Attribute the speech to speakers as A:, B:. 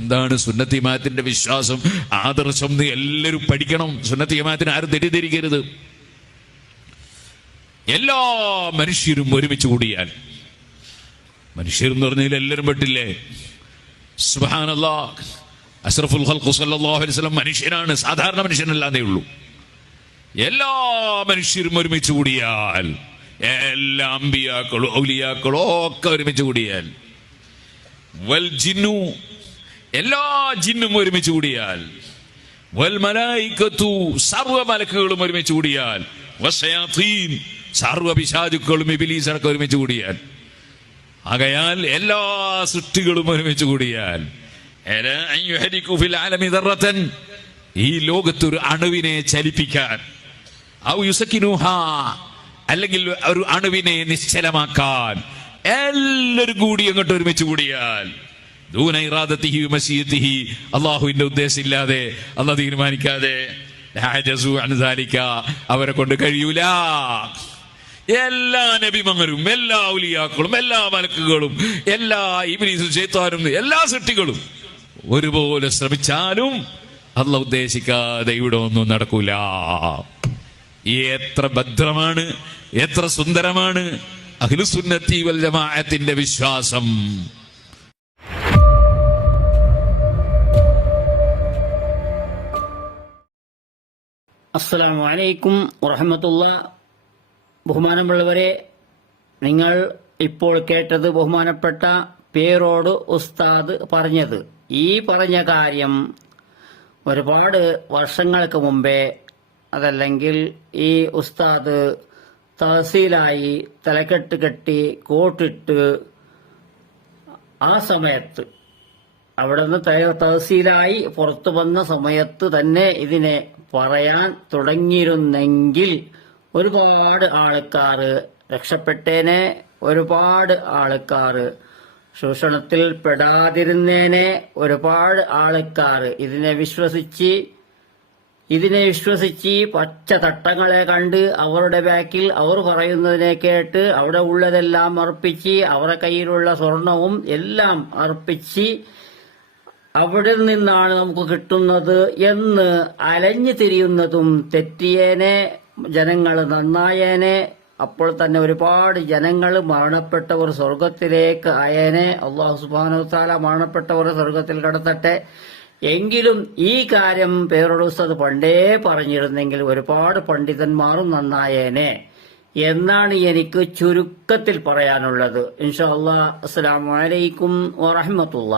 A: എന്താണ് സുന്നത്തിമാത്തിന്റെ വിശ്വാസം? ആദർശം എന്ന് എല്ലാവരും പഠിക്കണം. സുന്നത്തിമാത്തിന് ആരും തെറ്റിദ്ധരിക്കരുത്. എല്ലാ മനുഷ്യരും ഒരുമിച്ച് കൂടിയാൽ മനുഷ്യരെന്ന് പറഞ്ഞാൽ എല്ലാവരും പെട്ടില്ലേ? സുബ്ഹാനല്ലാ. അഷ്റഫുൽ വസല്ലം മനുഷ്യനാണ്. സാധാരണ മനുഷ്യനല്ലാതേ ഉള്ളൂ. എല്ലാ മനുഷ്യരും ഒരുമിച്ച് കൂടിയാൽ എല്ലാ അമ്പിയാക്കളും ഔലിയാക്കളും ഒക്കെ ഒരുമിച്ച് കൂടിയാൽ വൽ ജിന്നു എല്ലാ ജിന്നും ഒരുമിച്ച് കൂടിയാൽ സർവ മലക്കുകളും ഒരുമിച്ച് കൂടിയാൽ സർവ ഇബിലീസടക്കം ഒരുമിച്ച് കൂടിയാൽ ആകയാൽ എല്ലാ സൃഷ്ടികളും ഒരുമിച്ച് കൂടിയാൽ ഈ ലോകത്തൊരു അണുവിനെ ചലിപ്പിക്കാൻ അല്ലെങ്കിൽ ഒരു അണുവിനെ നിശ്ചലമാക്കാൻ എല്ലാവരും കൂടി അങ്ങോട്ട് ഒരുമിച്ച് കൂടിയാൽ അള്ളാഹുവിന്റെ ഉദ്ദേശം ഇല്ലാതെ അള്ളാഹ് തീരുമാനിക്കാതെ അവരെ കൊണ്ട് കഴിയൂല. എല്ലാ നബിമങ്ങരും എല്ലാ ഉലിയാക്കളും എല്ലാ മലക്കുകളും എല്ലാ ഇബ്ലീസും ചേത്താനും എല്ലാ സൃഷ്ടികളും ഒരുപോലെ ശ്രമിച്ചാലും അല്ല ഉദ്ദേശിക്കാതെ ഇവിടെ ഒന്നും നടക്കൂല. എത്ര ഭദ്രമാണ് എത്ര സുന്ദരമാണ്. അഖിലുസുന്നത്തി വൽ ജമാഅത്തിന്റെ വിശ്വാസം.
B: അസ്സലാമു അലൈക്കും വറഹമത്തുള്ള ബഹുമാനമുള്ളവരെ നിങ്ങൾ ഇപ്പോൾ കേട്ടത് ബഹുമാനപ്പെട്ട പേരോട് ഉസ്താദ് പറഞ്ഞത്. ഈ പറഞ്ഞ കാര്യം ഒരുപാട് വർഷങ്ങൾക്ക് മുമ്പേ അതല്ലെങ്കിൽ ഈ ഉസ്താദ് തഹസീലായി തലക്കെട്ട് കെട്ടി കോട്ടിട്ട് ആ സമയത്ത് അവിടുന്ന് തഹസീലായി പുറത്തു വന്ന സമയത്ത് തന്നെ ഇതിനെ പറയാൻ തുടങ്ങിയിരുന്നെങ്കിൽ ഒരുപാട് ആൾക്കാർ രക്ഷപ്പെട്ടേനെ ഒരുപാട് ആൾക്കാർ ശോഷണത്തിൽ പെടാതിരുന്നേനെ ഒരുപാട് ആൾക്കാർ ഇതിനെ വിശ്വസിച്ച് ഇതിനെ വിശ്വസിച്ച് പച്ച തട്ടങ്ങളെ കണ്ട് അവരുടെ ബാക്കിൽ അവർ പറയുന്നതിനെ കേട്ട് അവിടെ ഉള്ളതെല്ലാം അർപ്പിച്ച് അവരുടെ കയ്യിലുള്ള സ്വർണവും എല്ലാം അർപ്പിച്ച് അവിടെ നിന്നാണ് നമുക്ക് കിട്ടുന്നത് എന്ന് അലഞ്ഞു തിരിയുന്നതും തെറ്റിയേനെ ജനങ്ങൾ നന്നായേനെ അപ്പോൾ തന്നെ ഒരുപാട് ജനങ്ങൾ മരണപ്പെട്ടവർ സ്വർഗത്തിലേക്ക് അയനെ അള്ളാഹു സുബാനു താല മരണപ്പെട്ടവർ സ്വർഗത്തിൽ കടത്തട്ടെ. എങ്കിലും ഈ കാര്യം പേരോടുസ്തത് പണ്ടേ പറഞ്ഞിരുന്നെങ്കിൽ ഒരുപാട് പണ്ഡിതന്മാരും നന്നായേനെ എന്നാണ് എനിക്ക് ചുരുക്കത്തിൽ പറയാനുള്ളത്. ഇൻഷാ അല്ലാ അസ്സാം വലൈക്കും വറഹമത്തുള്ള